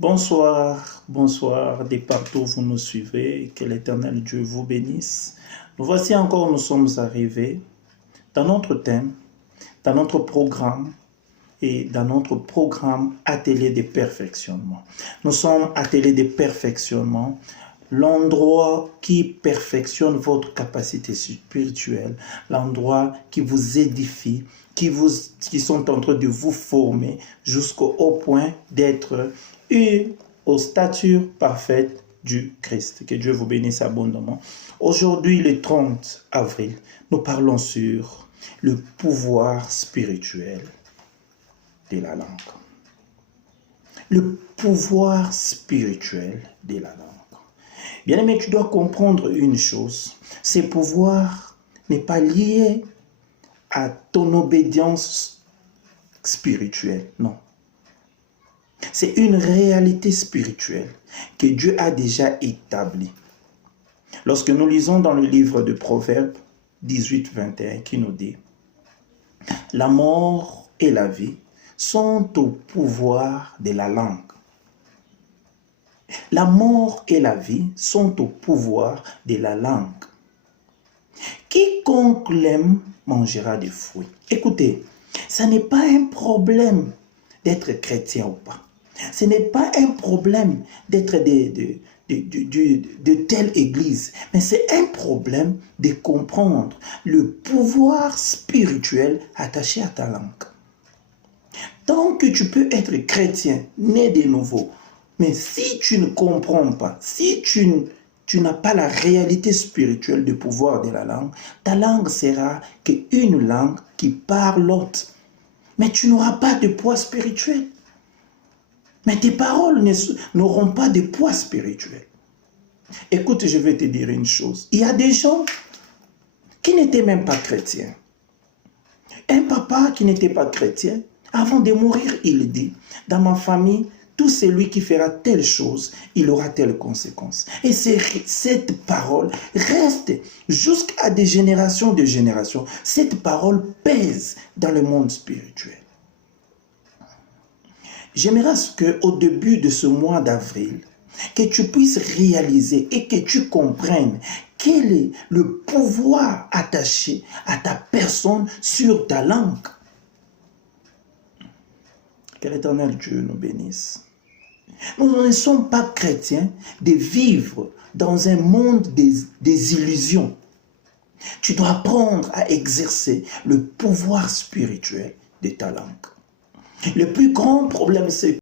Bonsoir, bonsoir, de partout où vous nous suivez, que l'Éternel Dieu vous bénisse. Nous sommes arrivés dans notre thème, dans notre programme et dans notre programme Atelier de perfectionnement. Nous sommes ateliers de perfectionnement, l'endroit qui perfectionne votre capacité spirituelle, l'endroit qui vous édifie, qui sont en train de vous former jusqu'au point d'être aux statures parfaites du Christ. Que Dieu vous bénisse abondamment. Aujourd'hui, le 30 avril, nous parlons sur le pouvoir spirituel de la langue. Le pouvoir spirituel de la langue. Bien-aimé, tu dois comprendre une chose. Ce pouvoir n'est pas lié à ton obédience spirituelle, non. C'est une réalité spirituelle que Dieu a déjà établie. Lorsque nous lisons dans le livre de Proverbes 18, 21, qui nous dit « La mort et la vie sont au pouvoir de la langue. » La mort et la vie sont au pouvoir de la langue. Quiconque l'aime mangera des fruits. Écoutez, ça n'est pas un problème d'être chrétien ou pas. Ce n'est pas un problème d'être de telle église, mais c'est un problème de comprendre le pouvoir spirituel attaché à ta langue. Tant que tu peux être chrétien, né de nouveau, mais si tu ne comprends pas, si tu n'as pas la réalité spirituelle du pouvoir de la langue, ta langue sera qu'une langue qui parlote. Mais tu n'auras pas de poids spirituel. Mais tes paroles n'auront pas de poids spirituel. Écoute, je vais te dire une chose. Il y a des gens qui n'étaient même pas chrétiens. Un papa qui n'était pas chrétien, avant de mourir, il dit, dans ma famille, tout celui qui fera telle chose, il aura telle conséquence. Et cette parole reste jusqu'à des générations de générations. Cette parole pèse dans le monde spirituel. J'aimerais qu'au début de ce mois d'avril, que tu puisses réaliser et que tu comprennes quel est le pouvoir attaché à ta personne sur ta langue. Que l'Éternel Dieu nous bénisse. Nous ne sommes pas chrétiens de vivre dans un monde des illusions. Tu dois apprendre à exercer le pouvoir spirituel de ta langue. Le plus grand problème, c'est